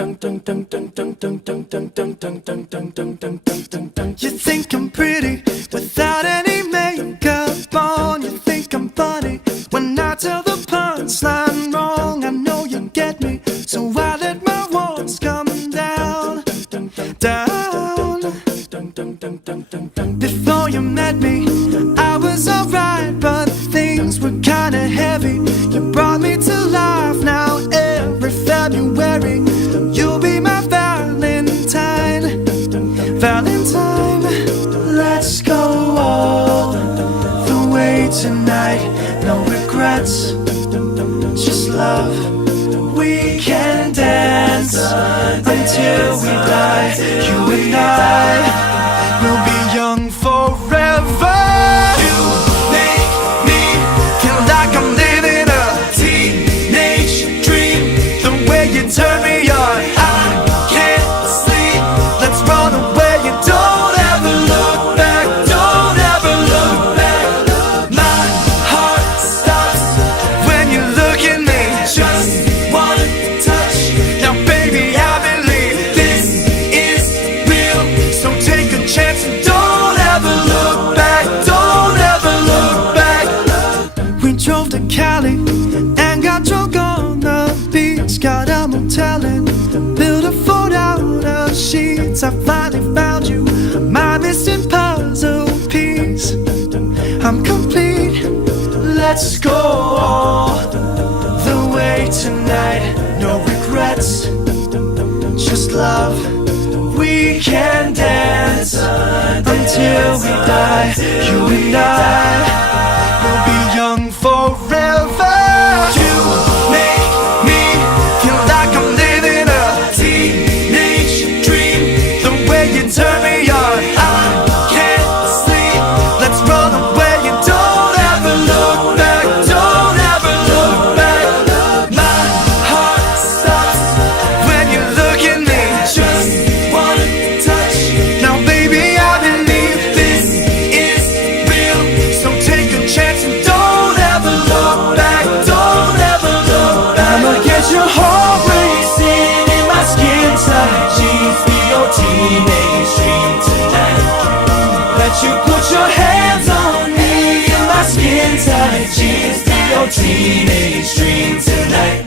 You think I'm pretty without any makeup on. You think I'm funny when I tell the punchline wrong. I know you get me, so I let my walls come down, down. Before you met me, I was alright, but things were kinda heavy. You brought me to life. Now every February you'll be my Valentine, Valentine. Let's go all the way tonight. No regrets, just love. We can dance until we die. You and I will be young forever. You make me feel like I'm living a teenage dream. The way you turn me on, I can't sleep. Let's run away. You don't ever look back. Don't ever look back. My heart stops when you look at me. Just one touch. Now baby, I believe this is real. So take a chance and don't ever look back. Don't ever look back. We drove to Cali and got drunk on the beach. Got a motel and built a fort out of sheets. I finally found you, my missing puzzle piece. I'm complete. Let's go all the way tonight. No regrets, just love. We can dance until we die. You and I will be young forever. You make me feel like I'm living a teenage dream. The way you turn me on, I can't sleep. Let's run away. You don't ever look back. Don't ever look back. My heart stops when you look at me. Just one touch. Now baby, I believe this is real. So take a chance and don't ever look back. Don't ever look back. I'ma get your heart racing in my skin tight jeans. Be your teenage dream tonight. Let you put your hands on me in my skin tight jeans. Be your teenage dream tonight.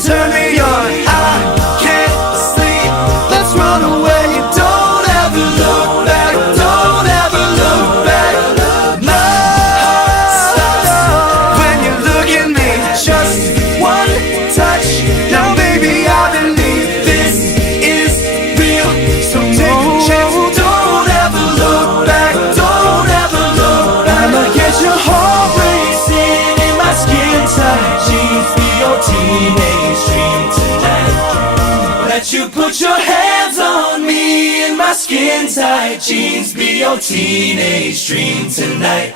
Turn me on, I can't sleep. Let's run away. You don't ever look back. Don't ever look back. My heart stops when you look at me. Just one touch. Now baby, I believe this is real. So take a chance. Don't ever look back. Don't ever look back. I'ma get your heart racing in my skin tight jeans. Be your teenage dream tonight. Let you put your hands on me in my skin tight jeans. Be your teenage dream tonight.